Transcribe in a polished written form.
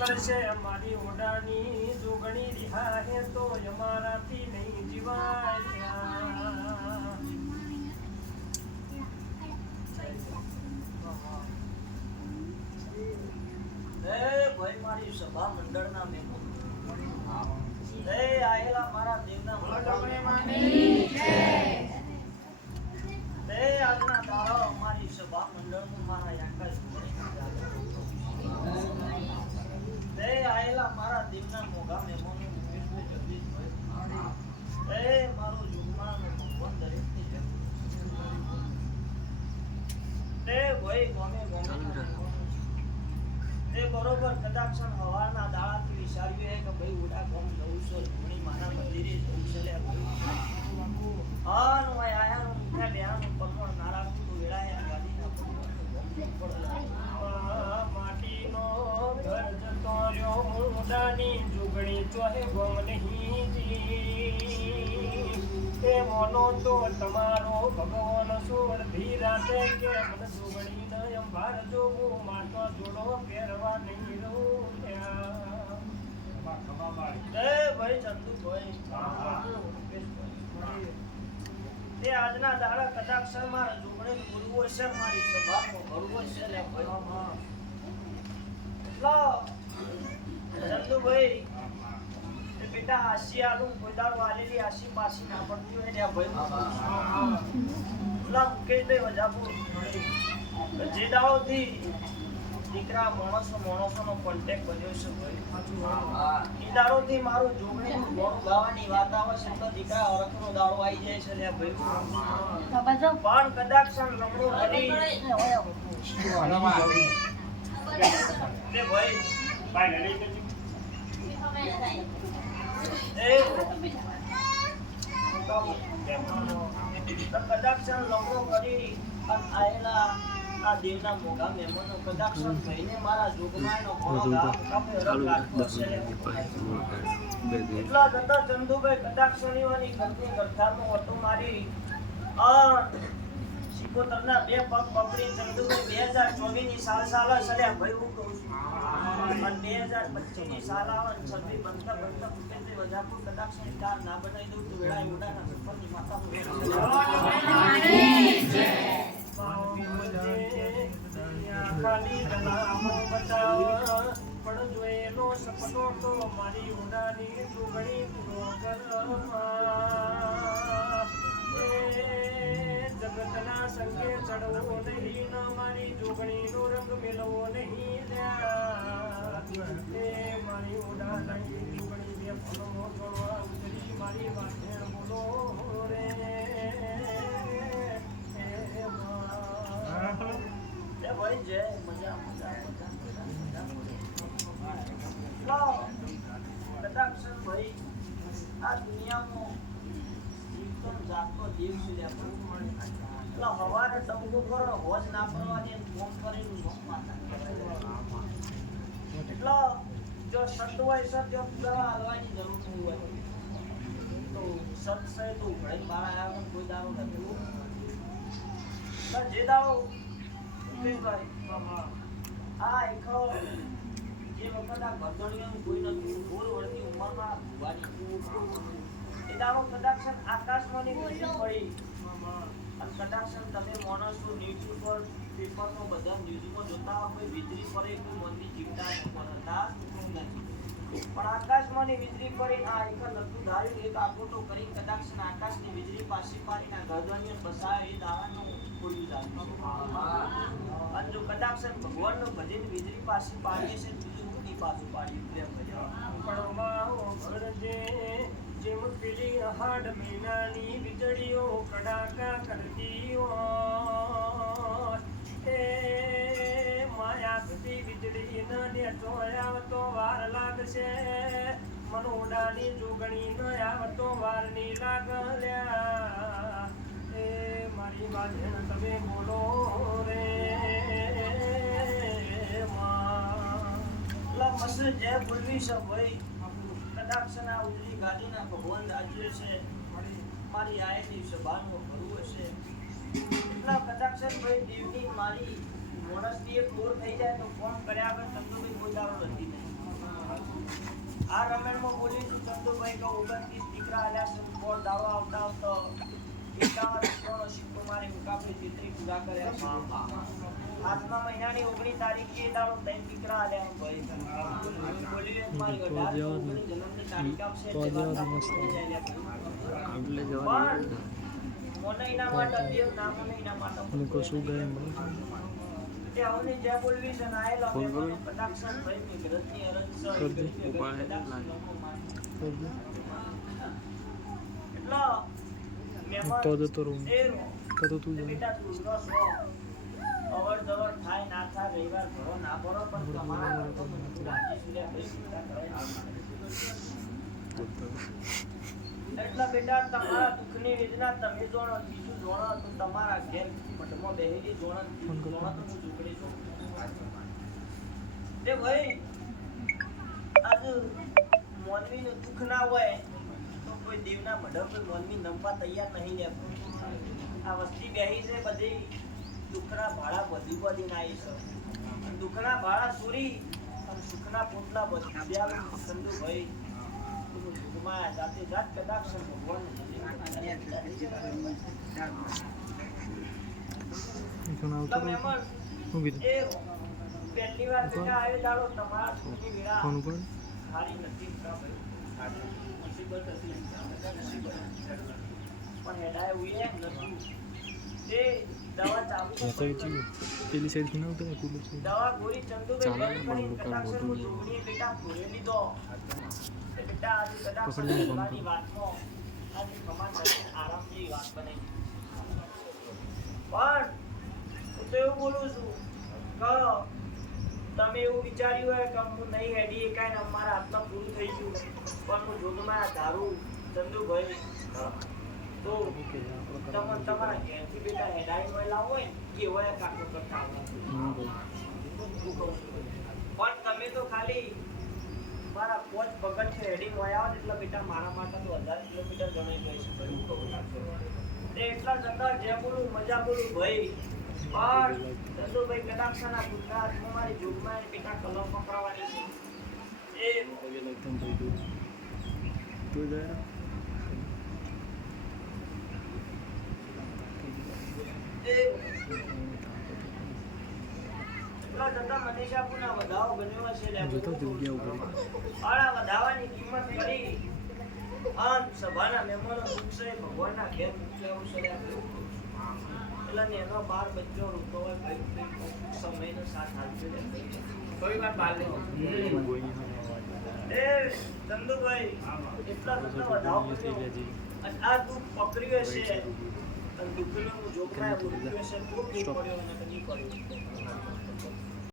કરશે અમારી ઓડાની જોગણી રિહા હે તો અમારાથી નહીં જીવાય ભાઈ મારી સભા મંડળના મહેમાન આયેલા મારા દેવના આજના દાડા અમારી સભા મંડળનું મારા આકાશ આયેલા મારા દેવના મોગા મહેમાનો જગદીશભાઈ મારો જુમ્માનો ભગવાન દરેકની જય ભાઈ ગમે તે બરોબર કદાક્ષણ હવાના દાડાથી વિચાર્યું હે કે ભાઈ ઉડા ગામ જવું છે ઘણી માના મંદિરે જવું છે લે હા નો આયા નો મુખા બેહાનું પરમણ નારાયણ તો વેળા હે ગાડીના માટીનો ઘર જતો રહ્યો મુડાની જોગણી ચોહે ગમ નહીં એ મોનો તો તમારો ભગવાન સોળ ધીરાતે કે મન જોગણી ન અંબાર જોગું માટો જોડો પહેરવા નહીં રહું ભાઈ ચંદુભાઈ તે આજના દાડા કદાક્ષર માં જોગણી ગુરુઓ છે મારી સભામાં ગુરુઓ છે લે ભાઈ ચંદુભાઈ બેટા આશી આલું ગોદારો આલેલી આશી પાસી ના પડતી હોય ને ભાઈ મુકેશભાઈ વજાપુર જે દાડોથી દીકરા માણસોનો કોન્ટેક્ટ કર્યો છે ભાઈ એ દાડોથી મારું જોગણીનું ગોળું ગાવાની વાત આવે છે તો દીકરા ઓળખનો દાડો આવી જાય છે લે ભાઈ પણ કદાક્ષણ લમણો કરી ને ભાઈ કદાક્ષણ લમણો કરી આયેલા આ દેવના મોગા મહેમાનો કદાક્ષણ થઈને મારા જોગમાયનો ઘોડો ગામ કાપે રગ રાખતો છે એટલા જતા ચંદુભાઈ કદાક્ષણીઓની ઘરની ગરથાનું હતું મારી સિકોતરના બે પગ પકડી ચંદુભાઈ 2024 ની સાલ સલ્યા ભાઈ હું કહું છું અને 2025 ની સાલ આવે 26 બનતા મુકેશભાઈ વજાપુર કદાક્ષણી કાર ના બનાવી દઉં તો વેળા ઉડાના સફરની માતા ખાલી ગલામો બચાવ પણ જોયેલો સપનો તો મારી ઉડાની જોગણી પૂરો કરવા જગતના સંગે ચડવો નહીં મારી જોગણીનો રંગ મેળવો નહીં મારી ઉડાની જોગણી બે ફળો ગણવા ઉતરી મારી વાંધેણ બોલો રે ભાઈ જય મજા કદાક્ષણ ભાઈ આ દુનિયામાં એકદમ જાગતો દેવ છે એટલે હવારે ટમકો કરો હોજ ના પડવા દે ફોન કરીને મોક માતા એટલે જો સત હોય સત દવા હલવાની જરૂર નહીં હોય તો સત છે તો ઘણી બાર આવ્યા કોઈ દારૂ નથી જે દારૂ આ એક જે વખત આ ગરદણીઓનું કોઈ નથી ગોળ વળતી ઉંમરમાં એ દાડો કદાક્ષણ આકાશમાંની વીજળી પડી અને કદાક્ષણ તમે માણસો ન્યૂઝ ઉપર પેપરમાં બધા ન્યૂઝમાં જોતા હોય વીજળી પડે કોઈ મનની ચિંતા હતા પણ આકાશમાંની વીજળી પડી આ એક નતું ધાર્યું એક આખોટો કરી કદાક્ષણ આકાશની વીજળી પાછી પાડીને ગરદણીઓ બસાવે એ દાડાનું અને જો કદાક્ષણ ભગવાનનો ભજન વીજળી પાછી પાડીએ છે બીજું કોની પાછું પાડ્યું જેમ પેલી હાડ મહિનાની વીજળીઓ કડાકા કરતી હોય માયા થતી વીજળી ન આવતો વાર લાગશે મનોડાની જોગણી ન આવતો વાર ની લાગલ્યા મારી વાજણ તમે બોલો રે મસ્ત જય બોલવી છે ભાઈ કદાક્ષના ઉજળી ગાડીના ભગવાન રાજ્ય છે મારી આયેલી સભાનો ભરવો છે એટલા કદાક્ષન ભાઈ દેવની મારી માણસની એક દોર થઈ જાય તો ફોન કર્યા વગર ચંદુભાઈ કોઈ દાડો નથી નહીં. આ રમેણમાં બોલી છું ચંદુભાઈ કે 29 દીકરા આલ્યા છે, કોઈ દાડો આવતા આવતો 51 દીકરાનો સિક્કો મારી મુકાબલે જેટલી પૂરા કર્યા છે. 8મા મહિનાની 19 તારીખે એ દાડો 3 દીકરા આલ્યા ભાઈ. બોલી લે મારી 19 જન્મની તારીખ આવશે એટલે વાત પણ મોને એના માટે દેવ નામો ને એના માટે કશું ગયે તે આવને જે બોલવી છે ના આયેલા મેં કટાક્ષણ ભાઈ ની ગ્રહની અરજ એટલો મેમન તો તો રૂમ એ કતો તું તે બેટા તું રસ અવર જવર થાય ના થાય રવિવાર ભરો ના ભરો પણ તમારા તો રાજી સુર્યા ભાઈ ચિંતા કરે. એટલા બેટા તમારા દુઃખની વેદના તમે જોણો, બીજું જોણો તો તમારા ઘેર મઠમાં બેહીને જોણો, બીજું જોણો તો હું ઝૂંપડી જોઉં. તે ભાઈ આજ મોનવીનું દુઃખ ના હોય તો કોઈ દેવના મઢ પર મોનવી નમવા તૈયાર નહીં લે. આ વસ્તી બેહી છે બધી દુઃખના ભાડા બધી આવી છે. દુઃખના ભાડા સુરી અને સુખના પોટલા બધી ચંદુભાઈ જાતે જાત કદાક્ષ ભગવાન પહેલી વાર બેટા આવ્યો દાડો તમારા સુખની વેળા સારી નથી મુસીબત હતી પણ હેડાય ઉઈએ નથી. તે દવા ચાલુ પેલી સાઈડ થી ના ઉતરે કુલો છે દવા ગોરી ચંદુભાઈ બંધ કરી કદાક્ષ જોગણી બેટા પૂરે લીધો. બેટા આજે કદાક્ષ ભગવાનની વાતનો આજે કમાન કરીને આરામથી વાત બને. પણ હું તો એવું બોલું છું કે તમે એવું વિચાર્યું હોય કે હું નહીં હેડી એકાય ને અમારા હાથમાં પૂરું થઈ ગયું પણ હું જોગમાં ધારું ચંદુભાઈ તો તમે તમારા ઘેરથી બેટા હેડાઈ મળેલા હોય કે હોય કાકો કરતા હોય પણ તમે તો ખાલી મારા પોચ પગડ છે હેડી મોયા આવે એટલે બેટા મારા માટે તો 1000 કિલોમીટર ગણાઈ ગઈ છે ભાઈ. તે એટલા જતા જે બોલું મજા બોલું ભાઈ પણ ચંદુભાઈ કટાક્ષના ગુજરાતમાં મારી જોગમાં બેટા કલમ પકડવાની છે. એ તો જાય એટલા જતા મનીષાપુરના વધાવો બન્યો છે લે. જોતો જગ્યા ઉપર આળા વધાવાની કિંમત કરી આમ સભાના મહેમાનો પૂછે ભગવાનના ઘેર મૂક્યા છે લે. એટલે ને એનો બાર બચ્ચો રૂતો હોય ભાઈ સમયનો સાથ આપજો લે. કોઈ વાર બાર લે એ ચંદુભાઈ એટલા જતા વધાવો બન્યો અને આ દુઃખ પકડ્યો છે અને દુઃખનું જોખમાય ઉઠ્યો છે ખૂબ દુઃખ પડ્યો અને નહીં પડ્યો.